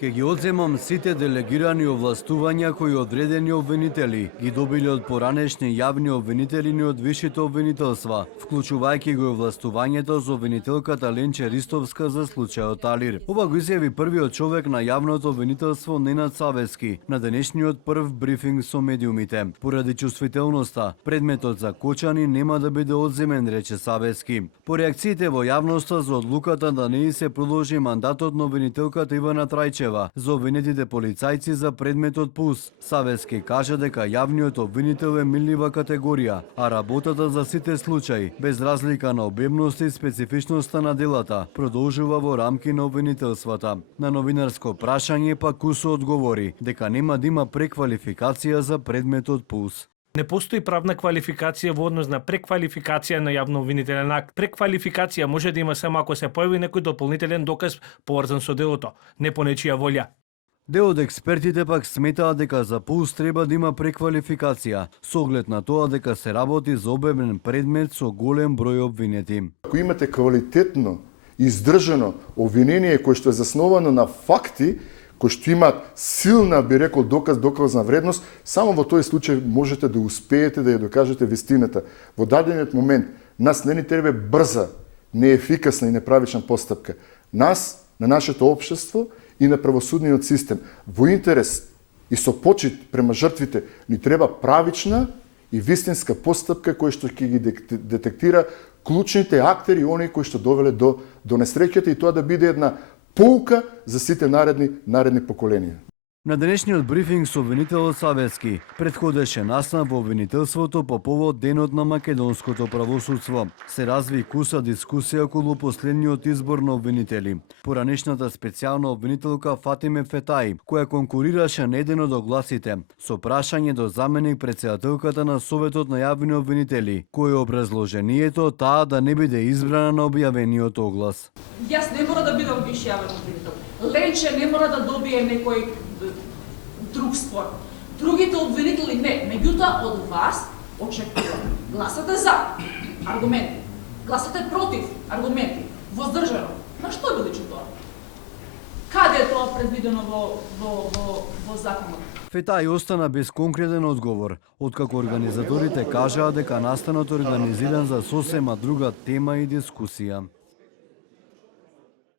Ке ги одземам сите делегирани овластувања кои одредени обвинители ги добиле од поранешни јавни обвинители и од висшите обвинителства, вклучувајќи го овластувањето за обвинителката Ленче Ристовска за случајот Алир. Ова го изјави првиот човек на јавното обвинителство Ненад Савески на денешниот прв брифинг со медиумите. Поради чувствителноста, предметот за Кочани нема да биде одземен, рече Савески. По реакциите во јавноста за одлуката да не се продолжи мандатот на обвинителката Ивана Трајчева за обвинетите полицајци за предметот ПУС, Савески кажа дека јавниот обвинител е милнива категорија, а работата за сите случаи, без разлика на обемност и специфичноста на делата, продолжува во рамки на обвинителствата. На новинарско прашање пак Кусо одговори дека нема да има преквалификација за предметот ПУС. Не постои правна квалификација во однос на преквалификација на јавно обвинителен акт. Преквалификација може да има само ако се појави некој дополнителен доказ поврзан со делото, не по нечија волја. Дел од експертите пак сметаат дека за ПУС треба да има преквалификација, со оглед на тоа дека се работи за обемен предмет со голем број обвинети. Ако имате квалитетно издржано обвинение кое што е засновано на факти, кои што имаат силна, би рекол, доказна вредност, само во тој случај можете да успеете да ја докажете вистината. Во дадениот момент, нас не ни треба брза, неефикасна и неправична постапка. Нас, на нашето општество и на правосудниот систем, во интерес и со почит према жртвите, ни треба правична и вистинска постапка која што ќе ги детектира клучните актери и оние кои што довеле до несреќата и тоа да биде една поука за сите наредни поколенија. На денешниот брифинг со обвинителот Савески претходеше настан во обвинителството по повод Денот на македонското правосудство. Се разви куса дискусија околу последниот избор на обвинители. Поранешната специјална обвинителка Фатиме Фетаи, која конкурираше на еден од огласите, со прашање до заменик претседателката на Советот на јавни обвинители, кој образложението таа да не биде избрана на објавениот оглас. Јас не мора да бидам виш јавен обвинител. Ленче не мора да добие некој друг спор. Другите обвинители не. Меѓутоа, од вас очекувам. Гласате за аргументи. Гласате против аргументи. Воздржано. На што ви личи тоа? Каде е тоа предвидено во законот? Фетај остана без конкретен одговор, откако организаторите кажаа дека настанот е организиран за сосема друга тема и дискусија.